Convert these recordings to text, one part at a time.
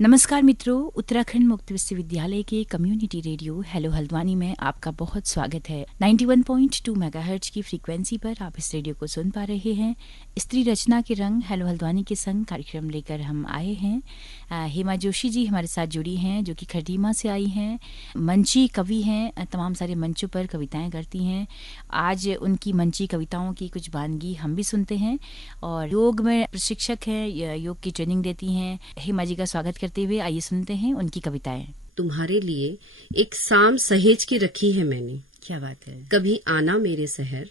नमस्कार मित्रों, उत्तराखंड मुक्त विश्वविद्यालय के कम्युनिटी रेडियो हेलो हल्द्वानी में आपका बहुत स्वागत है। 91.2 मेगाहर्ट्ज की फ्रीक्वेंसी पर आप इस रेडियो को सुन पा रहे हैं। स्त्री रचना के रंग हेलो हल्द्वानी के संग कार्यक्रम लेकर हम आए हैं। हेमा जोशी जी हमारे साथ जुड़ी हैं, जो कि खटीमा से आई हैं, मंची कवि हैं, तमाम सारे मंचों पर कविताएं करती हैं। आज उनकी मंची कविताओं की कुछ वानगी हम भी सुनते हैं और योग में प्रशिक्षक हैं, योग की ट्रेनिंग देती हैं। हेमा जी का स्वागत करते हुए आइए सुनते हैं उनकी कविताएं। तुम्हारे लिए एक शाम सहेज के रखी है मैंने। क्या बात है। कभी आना मेरे शहर,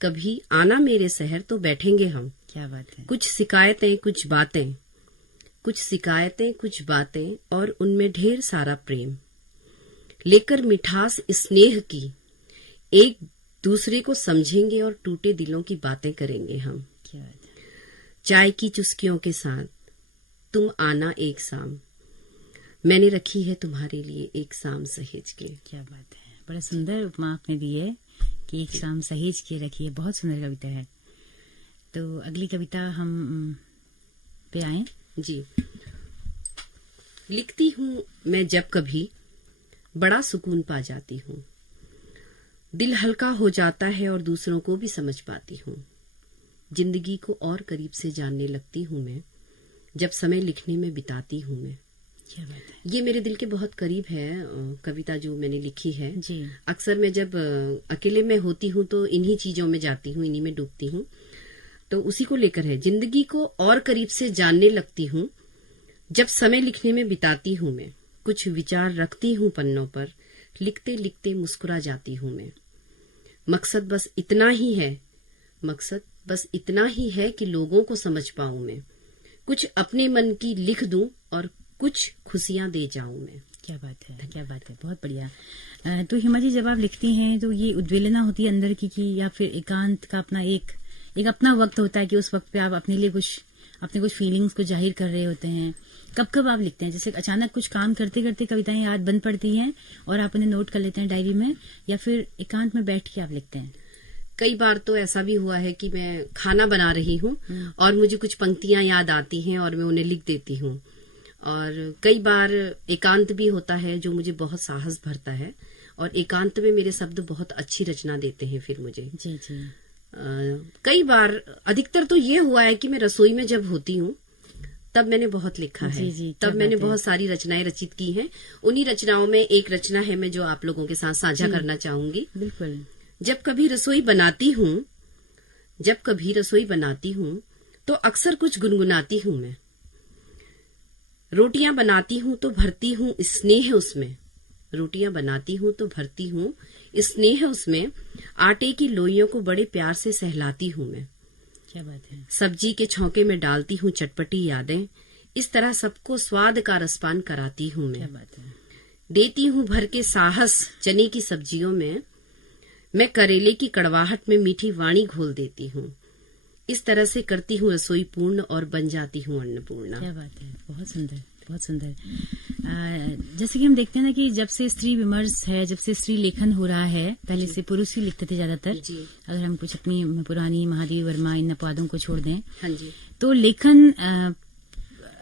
कभी आना मेरे शहर तो बैठेंगे हम। क्या बात है। कुछ शिकायतें कुछ बातें, कुछ शिकायतें कुछ बातें और उनमें ढेर सारा प्रेम, लेकर मिठास स्नेह की एक दूसरे को समझेंगे और टूटे दिलों की बातें करेंगे हम। क्या बात है। चाय की चुस्कियों के साथ तुम आना एक शाम, मैंने रखी है तुम्हारे लिए एक शाम सहेज के। क्या बात है। बड़ा सुंदर उपमा आपने दी है कि एक शाम सहेज के रखी है। बहुत सुंदर कविता है। तो अगली कविता हम पे आए जी। लिखती हूँ मैं जब कभी बड़ा सुकून पा जाती हूँ, दिल हल्का हो जाता है और दूसरों को भी समझ पाती हूँ। जिंदगी को और करीब से जानने लगती हूँ मैं, जब समय लिखने में बिताती हूँ मैं। क्या बात है। ये मेरे दिल के बहुत करीब है कविता जो मैंने लिखी है जी। अक्सर मैं जब अकेले में होती हूँ तो इन्हीं चीजों में जाती हूँ, इन्हीं में डूबती हूँ। तो उसी को लेकर है। जिंदगी को और करीब से जानने लगती हूँ, जब समय लिखने में बिताती हूँ मैं। कुछ विचार रखती हूँ पन्नों पर, लिखते लिखते मुस्कुरा जाती हूँ मैं। मकसद बस इतना ही है, मकसद बस इतना ही है कि लोगों को समझ पाऊं मैं, कुछ अपने मन की लिख दूं और कुछ खुशियां दे जाऊं मैं। क्या बात है। क्या बात है। बहुत बढ़िया। तो हिमा जी, जब आप लिखती हैं तो ये उद्वेलना होती है अंदर की, या फिर एकांत का अपना एक अपना वक्त होता है कि उस वक्त पे आप अपने लिए अपने कुछ फीलिंग्स को जाहिर कर रहे होते हैं? कब कब आप लिखते हैं? जैसे अचानक कुछ काम करते करते कविताएं याद बन पड़ती हैं और आप उन्हें नोट कर लेते हैं डायरी में, या फिर एकांत में बैठ के आप लिखते हैं? कई बार तो ऐसा भी हुआ है कि मैं खाना बना रही हूँ और मुझे कुछ पंक्तियां याद आती हैं और मैं उन्हें लिख देती हूँ। और कई बार एकांत भी होता है जो मुझे बहुत साहस भरता है, और एकांत में मेरे शब्द बहुत अच्छी रचना देते हैं फिर मुझे। जी जी। कई बार, अधिकतर तो ये हुआ है कि मैं रसोई में जब होती हूँ तब मैंने बहुत लिखा है। जी जी। तब मैंने बहुत सारी रचनाएं रचित की हैं। उन्हीं रचनाओं में एक रचना है मैं जो आप लोगों के साथ साझा करना चाहूंगी। बिल्कुल। जब कभी रसोई बनाती हूँ, जब कभी रसोई बनाती हूँ तो अक्सर कुछ गुनगुनाती हूँ मैं। रोटियां बनाती हूँ तो भरती हूँ स्नेह उसमें, रोटियां बनाती हूँ तो भरती हूँ स्नेह उसमें। आटे की लोइयों को बड़े प्यार से सहलाती हूँ मैं। क्या बात है। सब्जी के छौंके में डालती हूँ चटपटी यादें, इस तरह सबको स्वाद का रसपान कराती हूँ मैं। क्या बात है। देती हूँ भर के साहस चने की सब्जियों में, मैं करेले की कड़वाहट में मीठी वाणी घोल देती हूँ। इस तरह से करती हूँ रसोई पूर्ण और बन जाती हूँ अन्नपूर्णा। क्या बात है। बहुत सुंदर, बहुत सुंदर। जैसे कि हम देखते हैं ना कि जब से स्त्री विमर्श है, जब से स्त्री लेखन हो रहा है, पहले से पुरुष ही लिखते थे ज्यादातर। जी। अगर हम कुछ अपनी पुरानी महादेवी वर्मा इन अपवादों को छोड़ दें, हाँ जी। तो लेखन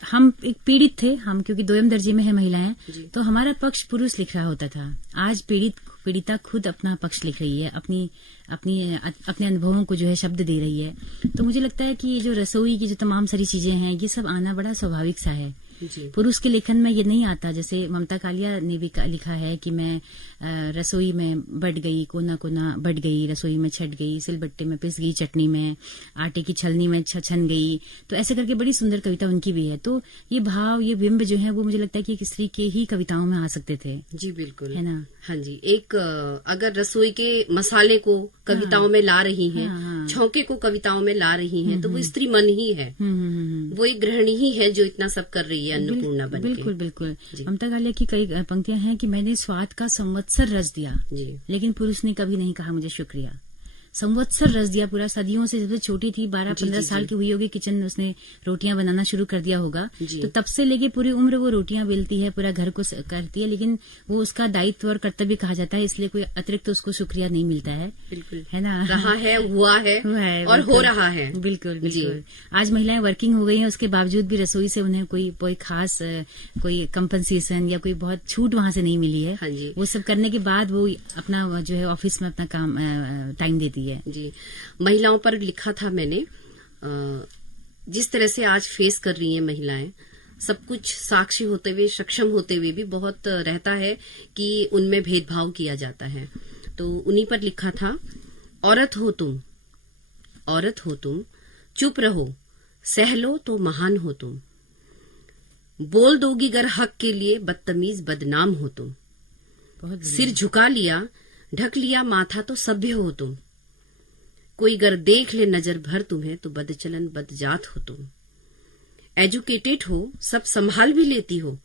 हम एक पीड़ित थे, हम क्योंकि दोयम दर्जे में है महिलाएं, तो हमारा पक्ष पुरुष लिख रहा होता था। आज पीड़िता खुद अपना पक्ष लिख रही है, अपने अनुभवों को जो है शब्द दे रही है। तो मुझे लगता है कि ये जो रसोई की जो तमाम सारी चीजें हैं, ये सब आना बड़ा स्वाभाविक सा है। जी। पुरुष के लेखन में ये नहीं आता। जैसे ममता कालिया ने भी लिखा है कि मैं रसोई में बढ़ गई, कोना कोना बढ़ गई, रसोई में छट गई, सिलबट्टे में पिस गई, चटनी में, आटे की छलनी में छन गई। तो ऐसे करके बड़ी सुंदर कविता उनकी भी है। तो ये भाव, ये बिंब जो है वो मुझे लगता है कि एक स्त्री के ही कविताओं में आ सकते थे। जी बिल्कुल, है ना। हाँ जी। एक अगर रसोई के मसाले को कविताओं में ला रही हैं, छौके को कविताओं में ला रही हैं, तो वो स्त्री मन ही है। वो एक गृहिणी ही है जो इतना सब कर रही है अन्नपूर्णा बनके। बिल्कुल बिल्कुल। ममता कालिया की कई पंक्तियां हैं कि मैंने स्वाद का संवत्सर रच दिया, लेकिन पुरुष ने कभी नहीं कहा मुझे शुक्रिया। संवत्सर रच दिया पूरा, सदियों से। जब से छोटी थी 12-15 साल की हुई होगी, किचन में उसने रोटियां बनाना शुरू कर दिया होगा, तो तब से लेके पूरी उम्र वो रोटियां बेलती है, पूरा घर को करती है। लेकिन वो उसका दायित्व और कर्तव्य कहा जाता है, इसलिए कोई अतिरिक्त उसको शुक्रिया नहीं मिलता है। बिल्कुल है ना, रहा है, हुआ है और हो रहा है। बिल्कुल बिल्कुल। आज महिलाएं वर्किंग हो गई हैं, उसके बावजूद भी रसोई से उन्हें कोई खास कोई कंपनसेशन या कोई बहुत छूट वहां से नहीं मिली है। हाँ जी। वो सब करने के बाद वो अपना जो है ऑफिस में अपना काम टाइम देती है। जी, महिलाओं पर लिखा था मैंने, जिस तरह से आज फेस कर रही हैं महिलाएं, सब कुछ साक्षी होते हुए, सक्षम होते हुए भी बहुत रहता है कि उनमें भेदभाव किया जाता है। तो उन्हीं पर लिखा था, औरत हो तुम, औरत हो तुम, चुप रहो, सह लो तो महान हो तुम, बोल दोगी गर हक के लिए, बदतमीज बदनाम हो तुम, सिर झुका लिया, ढक लिया माथा तो सभ्य हो तुम, कोई गर देख ले नजर भर तुम्हें तो बदचलन बदजात हो तुम, एजुकेटेड हो, सब संभाल भी लेती हो,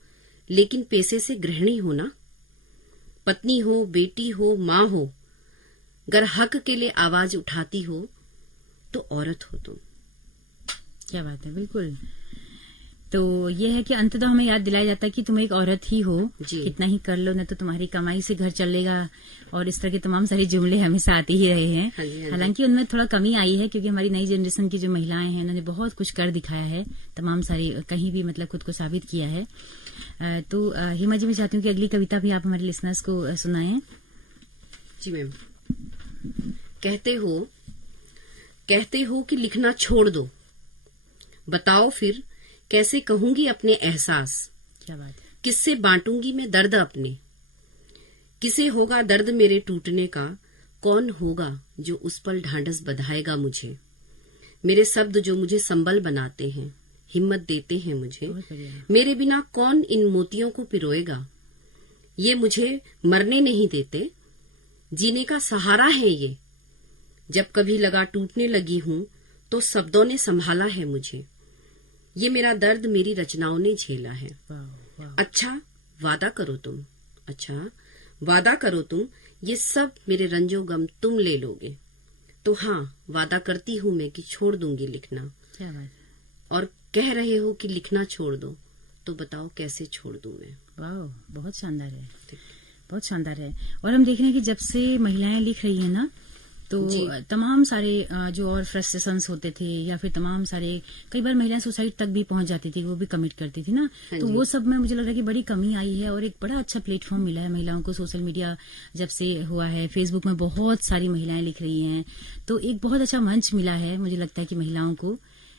लेकिन पेशे से गृहिणी हो ना, पत्नी हो, बेटी हो, माँ हो, गर हक के लिए आवाज उठाती हो तो औरत हो तुम। क्या बात है, बिल्कुल। तो ये है कि अंततः हमें याद दिलाया जाता है कि तुम एक औरत ही हो, कितना ही कर लो, न तो तुम्हारी कमाई से घर चलेगा, और इस तरह के तमाम सारे जुमले हमेशा आते ही रहे हैं। हालांकि उनमें थोड़ा कमी आई है, क्योंकि हमारी नई जनरेशन की जो महिलाएं हैं उन्होंने बहुत कुछ कर दिखाया है, तमाम सारी कहीं भी मतलब खुद को साबित किया है। तो हेमा जी, मैं चाहती हूँ कि अगली कविता भी आप हमारे लिसनर्स को सुनाएं। जी मैम। कहते हो कि लिखना छोड़ दो, बताओ फिर कैसे कहूंगी अपने एहसास, क्या बात है, किससे बांटूंगी मैं दर्द अपने, किसे होगा दर्द मेरे टूटने का, कौन होगा जो उस पल ढांढस बधाएगा मुझे, मेरे शब्द जो मुझे संबल बनाते हैं, हिम्मत देते हैं मुझे, मेरे बिना कौन इन मोतियों को पिरोएगा, ये मुझे मरने नहीं देते, जीने का सहारा है ये, जब कभी लगा टूटने लगी हूं तो शब्दों ने संभाला है मुझे, ये मेरा दर्द मेरी रचनाओं ने झेला है। अच्छा वादा करो तुम, अच्छा वादा करो तुम, ये सब मेरे रंजो गम तुम ले लोगे, तो हाँ वादा करती हूँ मैं कि छोड़ दूंगी लिखना। क्या बात है। और कह रहे हो कि लिखना छोड़ दो, तो बताओ कैसे छोड़ दूं मैं। वाह, बहुत शानदार है, बहुत शानदार है। और हम देख रहे हैं कि जब से महिलाएं लिख रही हैं ना, तो तमाम सारे जो और फ्रस्ट्रेशंस होते थे, या फिर तमाम सारे, कई बार महिलाएं सुसाइड तक भी पहुंच जाती थी, वो भी कमिट करती थी ना, तो वो सब में मुझे लग रहा है कि बड़ी कमी आई है, और एक बड़ा अच्छा प्लेटफॉर्म मिला है महिलाओं को। सोशल मीडिया जब से हुआ है, फेसबुक में बहुत सारी महिलाएं लिख रही हैं, तो एक बहुत अच्छा मंच मिला है। मुझे लगता है कि महिलाओं को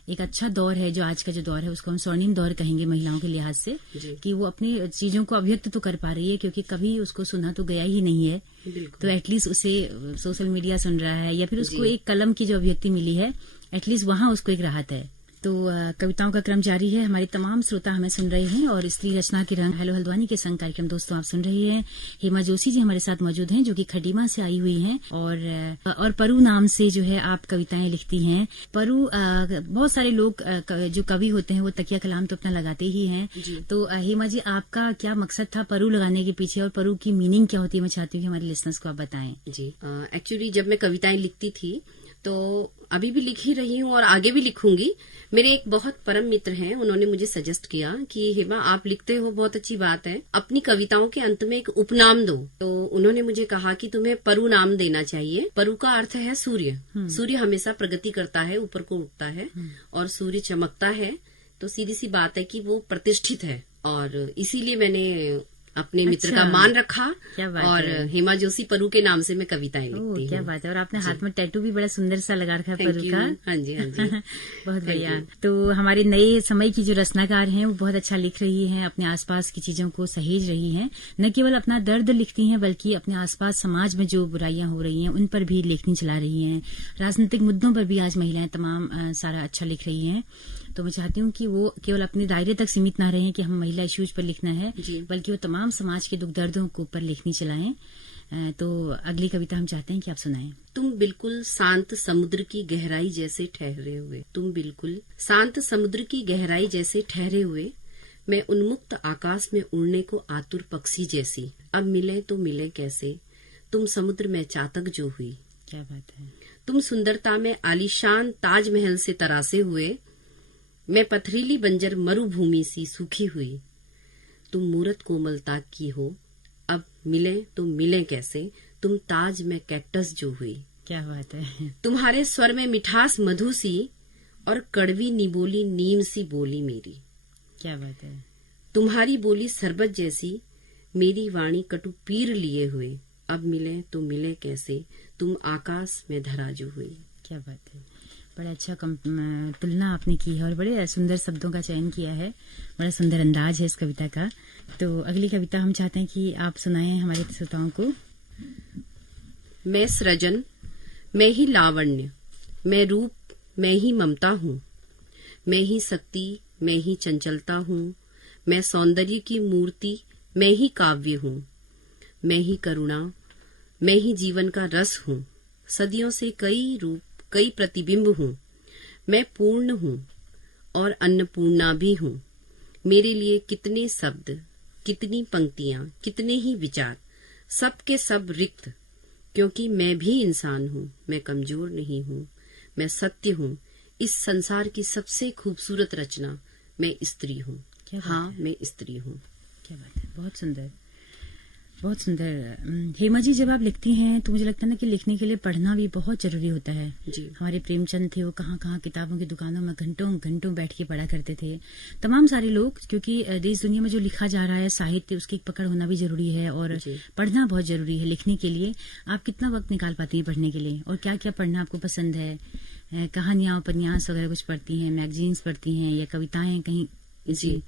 एक अच्छा दौर है, जो आज का जो दौर है उसको हम स्वर्णिम दौर कहेंगे महिलाओं के लिहाज से, कि वो अपनी चीजों को अभिव्यक्त तो कर पा रही है, क्योंकि कभी उसको सुना तो गया ही नहीं है, तो एटलीस्ट उसे सोशल मीडिया सुन रहा है, या फिर उसको एक कलम की जो अभिव्यक्ति मिली है, एटलीस्ट वहां उसको एक राहत है। तो कविताओं का क्रम जारी है, हमारे तमाम श्रोता हमें सुन रहे हैं, और स्त्री रचना के रंग हेलो हल्द्वानी के संग कार्यक्रम दोस्तों आप सुन रहे हैं। हेमा जोशी जी हमारे साथ मौजूद हैं, जो कि खटीमा से आई हुई हैं, और परू नाम से जो है आप कविताएं लिखती हैं। परू, बहुत सारे लोग जो कवि होते हैं वो तकिया कलाम तो अपना लगाते ही हैं, तो हेमा जी आपका क्या मकसद था परू लगाने के पीछे, और परू की मीनिंग क्या होती है, मैं चाहती हूँ कि हमारे लिसनर्स को आप बताएं। जी, एक्चुअली जब मैं कविताएं लिखती थी, तो अभी भी लिख ही रही हूँ और आगे भी लिखूंगी। मेरे एक बहुत परम मित्र हैं, उन्होंने मुझे सजेस्ट किया कि हेमा आप लिखते हो, बहुत अच्छी बात है, अपनी कविताओं के अंत में एक उपनाम दो। तो उन्होंने मुझे कहा कि तुम्हें परू नाम देना चाहिए। परू का अर्थ है सूर्य। सूर्य हमेशा प्रगति करता है, ऊपर को उठता है, और सूर्य चमकता है, तो सीधी सी बात है कि वो प्रतिष्ठित है, और इसीलिए मैंने अपने मित्र का मान रखा, और हेमा जोशी परू के नाम से मैं कविताएं लिखती हूँ। क्या बात है। और आपने हाथ में टैटू भी बड़ा सुंदर सा लगा रखा है परू का। हाँ जी, हाँ जी। बहुत बढ़िया। तो हमारे नए समय की जो रचनाकार हैं वो बहुत अच्छा लिख रही हैं, अपने आसपास की चीजों को सहेज रही हैं, न केवल अपना दर्द लिखती हैं बल्कि अपने आसपास समाज में जो बुराइयां हो रही हैं उन पर भी लेखनी चला रही हैं। राजनीतिक मुद्दों पर भी आज महिलाएं तमाम सारा अच्छा लिख रही हैं। तो मैं चाहती हूँ कि वो केवल अपने दायरे तक सीमित ना रहें कि हम महिला इश्यूज पर लिखना है, बल्कि वो तमाम समाज के दुख दर्दों को ऊपर लिखनी चलाएं। तो अगली कविता हम चाहते हैं कि आप सुनाएं। तुम बिल्कुल शांत समुद्र की गहराई जैसे ठहरे हुए, तुम बिल्कुल शांत समुद्र की गहराई जैसे ठहरे हुए, मैं उन्मुक्त आकाश में उड़ने को आतुर पक्षी जैसी, अब मिले तो मिले कैसे, तुम समुद्र में चातक जो हुई। क्या बात है। तुम सुंदरता में आलीशान ताजमहल से तरासे हुए, मैं पथरीली बंजर मरुभूमि सी सूखी हुई। तुम मूरत कोमलता की हो, अब मिले तो मिले कैसे, तुम ताज में कैक्टस जो हुई। क्या बात है। तुम्हारे स्वर में मिठास मधु सी और कड़वी निबोली नीम सी बोली मेरी। क्या बात है। तुम्हारी बोली शरबत जैसी, मेरी वाणी कटु पीर लिए हुए, अब मिले तो मिले कैसे, तुम आकाश में धरा जो हुई। क्या बात है। बड़ा अच्छा तुलना आपने की है और बड़े सुंदर शब्दों का चयन किया है, बड़ा सुंदर अंदाज है इस कविता का। तो अगली कविता हम चाहते हैं कि आप सुनाएं हमारे श्रोताओं को। मैं सृजन, मैं ही लावण्य, मैं रूप, मैं ही ममता हूँ, मैं ही शक्ति, मैं ही चंचलता हूँ, मैं सौंदर्य की मूर्ति, मैं ही काव्य हूँ, मैं ही करुणा, मैं ही जीवन का रस हूँ, सदियों से कई रूप, कई प्रतिबिंब हूँ, मैं पूर्ण हूँ और अन्नपूर्णा भी हूँ। मेरे लिए कितने शब्द, कितनी पंक्तियां, कितने ही विचार, सब के सब रिक्त, क्योंकि मैं भी इंसान हूँ, मैं कमजोर नहीं हूँ, मैं सत्य हूँ, इस संसार की सबसे खूबसूरत रचना, मैं स्त्री हूँ। हाँ, मैं स्त्री हूँ। क्या बात है, बहुत सुंदर, बहुत सुंदर। हेमा जी, जब आप लिखती हैं तो मुझे लगता है ना कि लिखने के लिए पढ़ना भी बहुत जरूरी होता है। जी। हमारे प्रेमचंद थे, वो कहाँ कहाँ किताबों की दुकानों में घंटों घंटों बैठ के पढ़ा करते थे। तमाम सारे लोग, क्योंकि देश दुनिया में जो लिखा जा रहा है साहित्य, उसकी एक पकड़ होना भी जरूरी है और पढ़ना बहुत जरूरी है लिखने के लिए। आप कितना वक्त निकाल पाती हैं पढ़ने के लिए, और क्या क्या पढ़ना आपको पसंद है? कहानियां, उपन्यास वगैरह कुछ पढ़ती हैं, मैगजीन्स पढ़ती हैं या कविताएं कहीं? जी।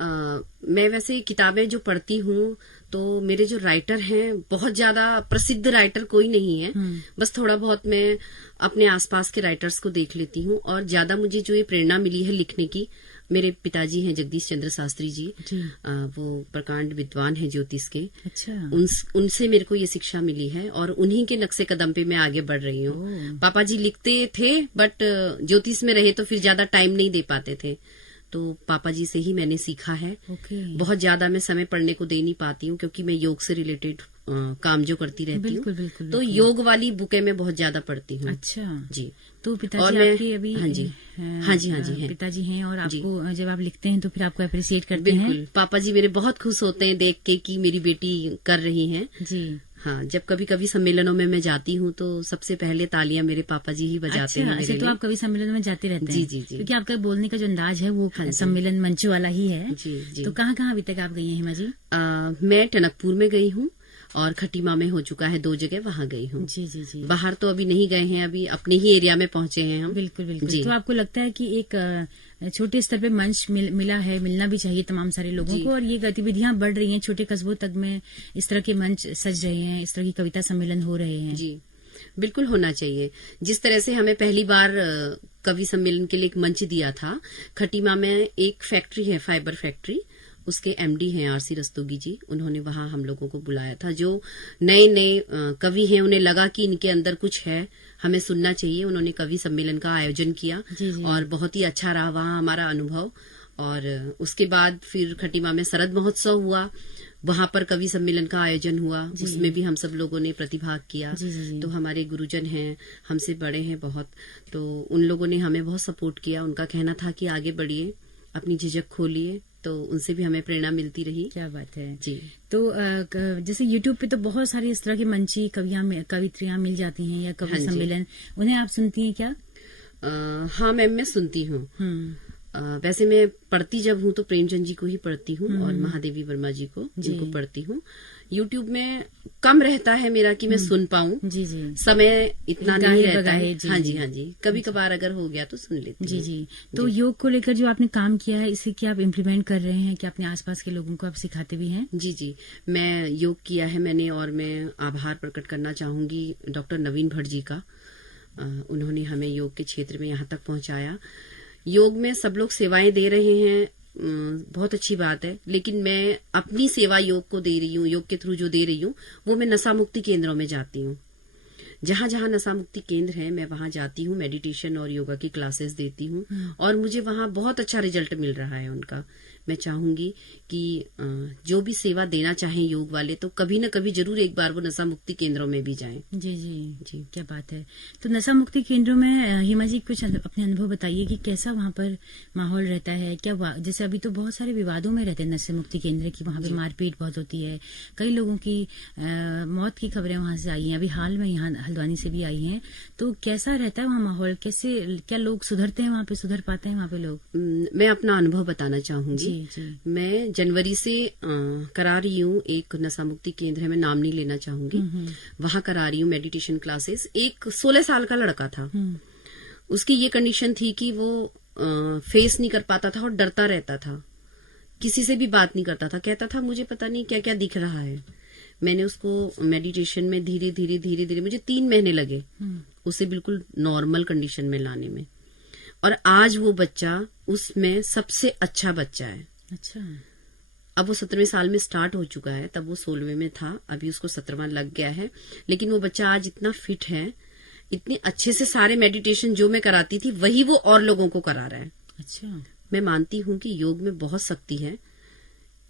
मैं वैसे किताबें जो पढ़ती हूँ तो मेरे जो राइटर हैं, बहुत ज्यादा प्रसिद्ध राइटर कोई नहीं है, बस थोड़ा बहुत मैं अपने आसपास के राइटर्स को देख लेती हूँ। और ज्यादा मुझे जो ये प्रेरणा मिली है लिखने की, मेरे पिताजी हैं जगदीश चंद्र शास्त्री जी, वो प्रकांड विद्वान हैं ज्योतिष के। अच्छा। उनसे मेरे को ये शिक्षा मिली है और उन्हीं के नक्शे कदम पे मैं आगे बढ़ रही हूँ। पापा जी लिखते थे बट ज्योतिष में रहे तो फिर ज्यादा टाइम नहीं दे पाते थे, तो पापा जी से ही मैंने सीखा है। बहुत ज्यादा मैं समय पढ़ने को दे नहीं पाती हूँ क्योंकि मैं योग से रिलेटेड काम जो करती रहती हूँ, तो योग वाली बुकें मैं बहुत ज्यादा पढ़ती हूँ। अच्छा जी। तो पिताजी आपके अभी? हाँ जी हैं। पिताजी हैं और आपको जब आप लिखते हैं तो फिर आपको अप्रिशिएट करते हैं? बिल्कुल, पापा जी मेरे बहुत खुश होते हैं देख के कि मेरी बेटी कर रही है। जी हाँ, जब कभी कभी सम्मेलनों में मैं जाती हूँ तो सबसे पहले तालियां मेरे पापा जी ही बजाते हैं। अच्छा, तो आप कभी सम्मेलन में जाते रहते हैं? जी। क्योंकि आपका बोलने का जो अंदाज है वो सम्मेलन मंच वाला ही है। जी। तो कहाँ कहाँ अभी तक आप गई हैं हिमा जी? मैं टनकपुर में गई हूँ और खटीमा में हो चुका है 2 जगह, वहाँ गई हूँ। जी। बाहर तो अभी नहीं गए हैं, अभी अपने ही एरिया में पहुंचे हैं हम। बिल्कुल। तो आपको लगता है कि एक छोटे स्तर पे मंच मिला है, मिलना भी चाहिए तमाम सारे लोगों को, और ये गतिविधियां बढ़ रही हैं, छोटे कस्बों तक में इस तरह के मंच सज रहे हैं, इस तरह की कविता सम्मेलन हो रहे हैं? जी, बिल्कुल होना चाहिए। जिस तरह से हमें पहली बार कवि सम्मेलन के लिए एक मंच दिया था, खटीमा में एक फैक्ट्री है, फाइबर फैक्ट्री, उसके एमडी हैं आरसी रस्तोगी जी, उन्होंने वहां हम लोगों को बुलाया था। जो नए नए कवि हैं उन्हें लगा कि इनके अंदर कुछ है, हमें सुनना चाहिए। उन्होंने कवि सम्मेलन का आयोजन किया और बहुत ही अच्छा रहा वहां हमारा अनुभव। और उसके बाद फिर खटीमा में शरद महोत्सव हुआ, वहां पर कवि सम्मेलन का आयोजन हुआ, उसमें भी हम सब लोगों ने प्रतिभाग किया। तो हमारे गुरुजन हैं, हमसे बड़े हैं बहुत, तो उन लोगों ने हमें बहुत सपोर्ट किया। उनका कहना था कि आगे बढ़िए, अपनी झिझक खोलिए, तो उनसे भी हमें प्रेरणा मिलती रही। क्या बात है जी। तो जैसे यूट्यूब पे तो बहुत सारी इस तरह की मंची कवित्रियां मिल जाती हैं या कवि सम्मेलन, उन्हें आप सुनती हैं क्या? हाँ मैम, मैं सुनती हूँ। वैसे मैं पढ़ती जब हूँ तो प्रेमचंद जी को ही पढ़ती हूँ और महादेवी वर्मा जी को, जिनको पढ़ती हूँ। यूट्यूब में कम रहता है मेरा कि मैं सुन पाऊँ। जी। समय इतना नहीं रहता है। हाँ जी। कभी कभार अगर हो गया तो सुन लेती हूँ। जी। तो योग को लेकर जो आपने काम किया है, इसे क्या आप इम्प्लीमेंट कर रहे हैं, क्या अपने आसपास के लोगों को आप सिखाते भी हैं? जी, मैं योग किया है मैंने, और मैं आभार प्रकट करना चाहूंगी डॉक्टर नवीन भट्ट जी का। उन्होंने हमें योग के क्षेत्र में यहाँ तक पहुंचाया। योग में सब लोग सेवाएं दे रहे हैं, बहुत अच्छी बात है, लेकिन मैं अपनी सेवा योग को दे रही हूँ, योग के थ्रू जो दे रही हूँ वो मैं नशा मुक्ति केंद्रों में जाती हूँ। जहां जहां नशा मुक्ति केंद्र है मैं वहां जाती हूँ, मेडिटेशन और योगा की क्लासेस देती हूँ और मुझे वहां बहुत अच्छा रिजल्ट मिल रहा है उनका। मैं चाहूंगी कि जो भी सेवा देना चाहें योग वाले तो कभी न कभी जरूर एक बार वो नशा मुक्ति केंद्रों में भी जाएं। जी जी जी, क्या बात है। तो नशा मुक्ति केंद्रों में हिमा जी कुछ अपने अनुभव बताइए कि कैसा वहाँ पर माहौल रहता है। क्या जैसे अभी तो बहुत सारे विवादों में रहते हैं नशा मुक्ति केंद्र की, वहाँ पे मारपीट बहुत होती है, कई लोगों की मौत की खबरें वहां से आई हैं, अभी हाल में यहाँ हल्द्वानी से भी आई हैं। तो कैसा रहता है वहाँ माहौल, कैसे क्या लोग सुधरते हैं वहाँ पे, सुधर पाते हैं वहाँ पे लोग? मैं अपना अनुभव बताना चाहूंगी। जी, जी। मैं जनवरी से करा रही हूँ एक नशा मुक्ति केंद्र है, मैं नाम नहीं लेना चाहूंगी, वहां करा रही हूँ मेडिटेशन क्लासेस। एक 16 साल का लड़का था, उसकी ये कंडीशन थी कि वो फेस नहीं कर पाता था और डरता रहता था, किसी से भी बात नहीं करता था, कहता था मुझे पता नहीं क्या क्या दिख रहा है। मैंने उसको मेडिटेशन में धीरे धीरे मुझे 3 महीने लगे उसे बिल्कुल नॉर्मल कंडीशन में लाने में, और आज वो बच्चा उसमें सबसे अच्छा बच्चा है। अच्छा। अब वो 17वें साल में स्टार्ट हो चुका है, तब वो 16वें में था, अभी उसको 17वां लग गया है, लेकिन वो बच्चा आज इतना फिट है, इतने अच्छे से सारे मेडिटेशन जो मैं कराती थी वही वो और लोगों को करा रहा है। अच्छा। मैं मानती हूँ कि योग में बहुत शक्ति है,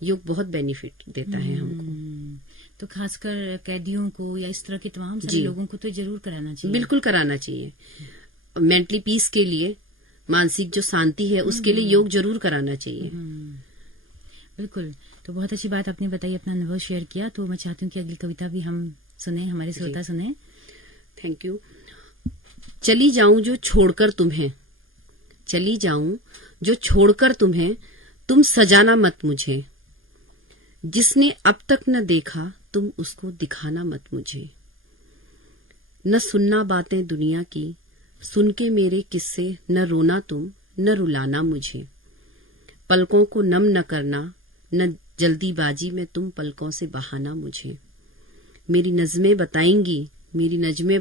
योग बहुत बेनिफिट देता है हमको। तो खासकर कैदियों को या इस तरह के तमाम सारे लोगों को तो जरूर कराना चाहिए। बिल्कुल कराना चाहिए। मेंटली पीस के लिए, मानसिक जो शांति है उसके लिए योग जरूर कराना चाहिए। बिल्कुल। तो बहुत अच्छी बात आपने बताई, अपना अनुभव शेयर किया। तो मैं चाहती हूँ कि अगली कविता भी हम सुने, हमारे श्रोता सुने। Thank you. चली जाऊं जो छोड़कर तुम्हें, चली जाऊं जो छोड़कर तुम्हें, तुम सजाना मत मुझे, जिसने अब तक न देखा तुम उसको दिखाना मत मुझे। न सुनना बातें दुनिया की, सुन के मेरे किस्से, न रोना तुम न रुलाना मुझे। पलकों को नम न करना, न जल्दीबाजी में तुम पलकों से बहाना मुझे। मेरी नज़में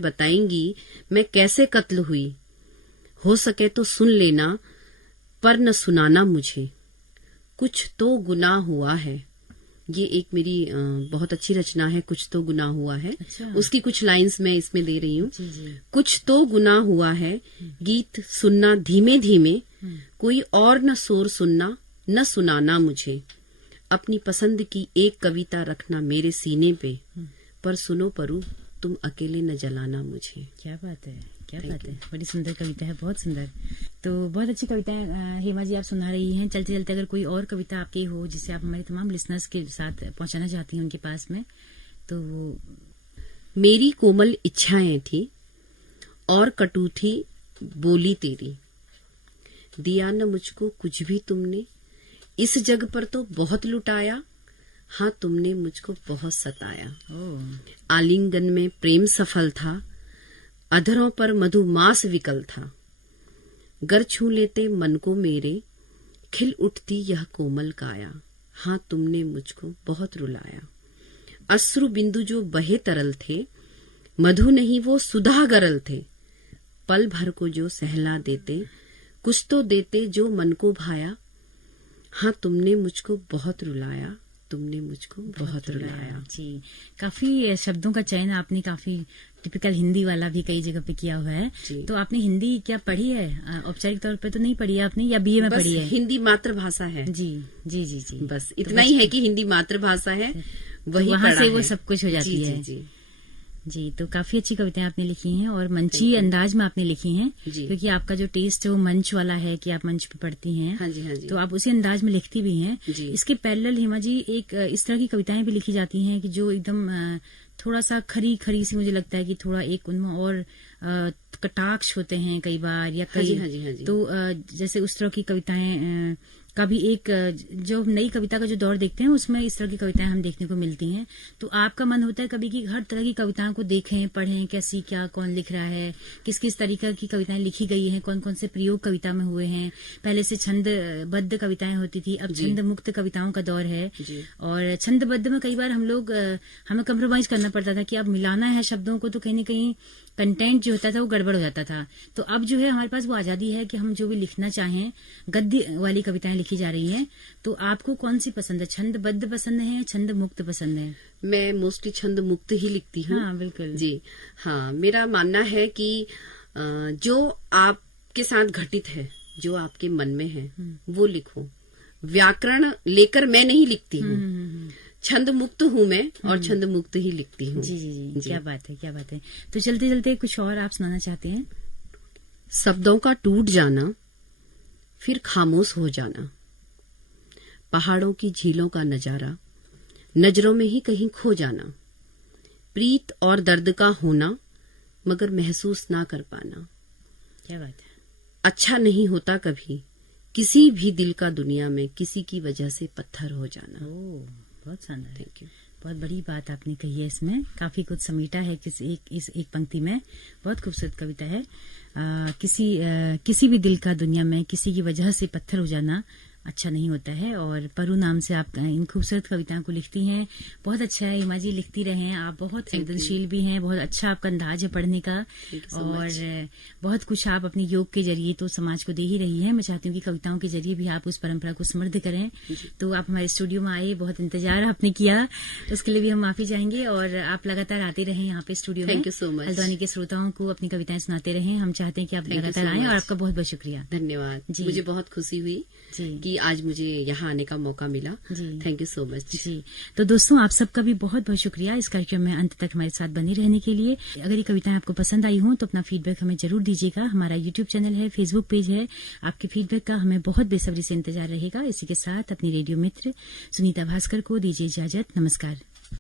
बताएंगी मैं कैसे कत्ल हुई, हो सके तो सुन लेना पर न सुनाना मुझे। कुछ तो गुनाह हुआ है, ये एक मेरी बहुत अच्छी रचना है, कुछ तो गुनाह हुआ है। अच्छा। उसकी कुछ लाइंस मैं इसमें दे रही हूँ। कुछ तो गुनाह हुआ है, गीत सुनना धीमे धीमे, कोई और न शोर सुनना न सुनाना मुझे। अपनी पसंद की एक कविता रखना मेरे सीने पे, पर सुनो परू तुम अकेले न जलाना मुझे। क्या बात है, क्या बात है, बड़ी सुंदर कविता है, बहुत सुंदर। तो बहुत अच्छी कविताएं हेमा जी आप सुना रही हैं। चलते चलते अगर कोई और कविता आपकी हो जिसे आप हमारे तमाम लिसनर्स के साथ पहुंचाना चाहती हैं उनके पास में, तो वो। मेरी कोमल इच्छाएं थी और कटु थी बोली तेरी, दिया न मुझको कुछ भी तुमने, इस जग पर तो बहुत लुटाया, हाँ तुमने मुझको बहुत सताया। आलिंगन में प्रेम सफल था, अधरों पर मधुमास विकल था, गर छू लेते मन को मेरे, खिल उठती यह कोमल काया, हाँ तुमने मुझको बहुत रुलाया। अश्रु बिंदु जो बहे तरल थे, मधु नहीं वो सुधा गरल थे, पल भर को जो सहला देते, कुछ तो देते जो मन को भाया, हाँ तुमने मुझको बहुत रुलाया, तुमने मुझको बहुत रुलाया। जी, काफी शब्दों का चयन आपने काफी टिपिकल हिंदी वाला भी कई जगह पे किया हुआ है। तो आपने हिंदी क्या पढ़ी है? औपचारिक तौर पे तो नहीं पढ़ी है आपने, या बीए में पढ़ी है? हिंदी मातृभाषा है। जी जी जी जी, बस इतना ही है कि हिंदी मातृभाषा है, वही वहां से वो सब कुछ हो जाती है। जी जी, तो काफी अच्छी कविताएं आपने लिखी हैं और मंची अंदाज में आपने लिखी हैं, क्योंकि आपका जो टेस्ट है वो मंच वाला है कि आप मंच पे पढ़ती हैं। हाँ जी, हाँ जी। तो आप उसी अंदाज में लिखती भी हैं। इसके पैरेलल हिमा जी एक इस तरह की कविताएं भी लिखी जाती हैं कि जो एकदम थोड़ा सा खरी खरी सी, मुझे लगता है कि थोड़ा एक उनमें और कटाक्ष होते हैं कई बार, या कई। हाँ जी, हाँ जी। तो जैसे उस तरह की कविताएं का भी एक जो नई कविता का जो दौर देखते हैं उसमें इस तरह की कविताएं हम देखने को मिलती हैं। तो आपका मन होता है कभी कि हर तरह की कविताओं को देखें, पढ़ें, कैसी क्या कौन लिख रहा है, किस किस तरीके की कविताएं लिखी गई हैं, कौन कौन से प्रयोग कविता में हुए हैं। पहले से छंदबद्ध कविताएं होती थी, अब छंद मुक्त कविताओं का दौर है। और छंदबद्ध में कई बार हमें कम्प्रोमाइज करना पड़ता था कि अब मिलाना है शब्दों को, तो कहीं न कहीं कंटेंट जो होता था वो गड़बड़ हो जाता था। तो अब जो है हमारे पास वो आजादी है कि हम जो भी लिखना चाहें, गद्य वाली कविताएं लिखी जा रही हैं। तो आपको कौन सी पसंद है, छंदबद्ध पसंद है या छंद मुक्त पसंद है? मैं मोस्टली छंद मुक्त ही लिखती हूँ। हाँ बिल्कुल जी हाँ, मेरा मानना है कि जो आपके साथ घटित है, जो आपके मन में है वो लिखो। व्याकरण लेकर मैं नहीं लिखती हूँ। छंद मुक्त हूँ मैं, और छंद मुक्त ही लिखती हूँ। जी जी जी, क्या बात है, क्या बात है। तो चलते चलते कुछ और आप सुनाना चाहते हैं? शब्दों का टूट जाना, फिर खामोश हो जाना, पहाड़ों की झीलों का नजारा, नजरों में ही कहीं खो जाना, प्रीत और दर्द का होना मगर महसूस ना कर पाना। क्या बात है। अच्छा नहीं होता कभी किसी भी दिल का दुनिया में किसी की वजह से पत्थर हो जाना। ओह, बहुत शानदार। Thank you. बहुत बड़ी बात आपने कही है, इसमें काफी कुछ समेटा है इस एक पंक्ति में। बहुत खूबसूरत कविता है। किसी भी दिल का दुनिया में किसी की वजह से पत्थर हो जाना अच्छा नहीं होता है। और परु नाम से आप इन खूबसूरत कविताओं को लिखती हैं। बहुत अच्छा है हिमा जी, लिखती रहें। आप बहुत संवेदनशील भी हैं, बहुत अच्छा आपका अंदाज है पढ़ने का, और बहुत कुछ आप अपने योग के जरिए तो समाज को दे ही रही हैं। मैं चाहती हूँ कि कविताओं के जरिए भी आप उस परंपरा को समृद्ध करें। तो आप हमारे स्टूडियो में आए, बहुत इंतजार आपने किया, उसके लिए भी हम माफी चाहेंगे। और आप लगातार आते रहें यहाँ पे स्टूडियो में। Thank you so much. Haldwani के श्रोताओं को अपनी कविताएं सुनाते रहें। हम चाहते हैं कि आप लगातार आएं, और आपका बहुत बहुत शुक्रिया। धन्यवाद। मुझे बहुत खुशी हुई कि आज मुझे यहाँ आने का मौका मिला। थैंक यू सो मच जी। तो दोस्तों, आप सबका भी बहुत बहुत शुक्रिया इस कार्यक्रम में अंत तक हमारे साथ बने रहने के लिए। अगर ये कविताएं आपको पसंद आई हों तो अपना फीडबैक हमें जरूर दीजिएगा। हमारा यूट्यूब चैनल है, फेसबुक पेज है, आपके फीडबैक का हमें बहुत बेसब्री से इंतजार रहेगा। इसी के साथ अपनी रेडियो मित्र सुनीता भास्कर को दीजिए इजाजत। नमस्कार।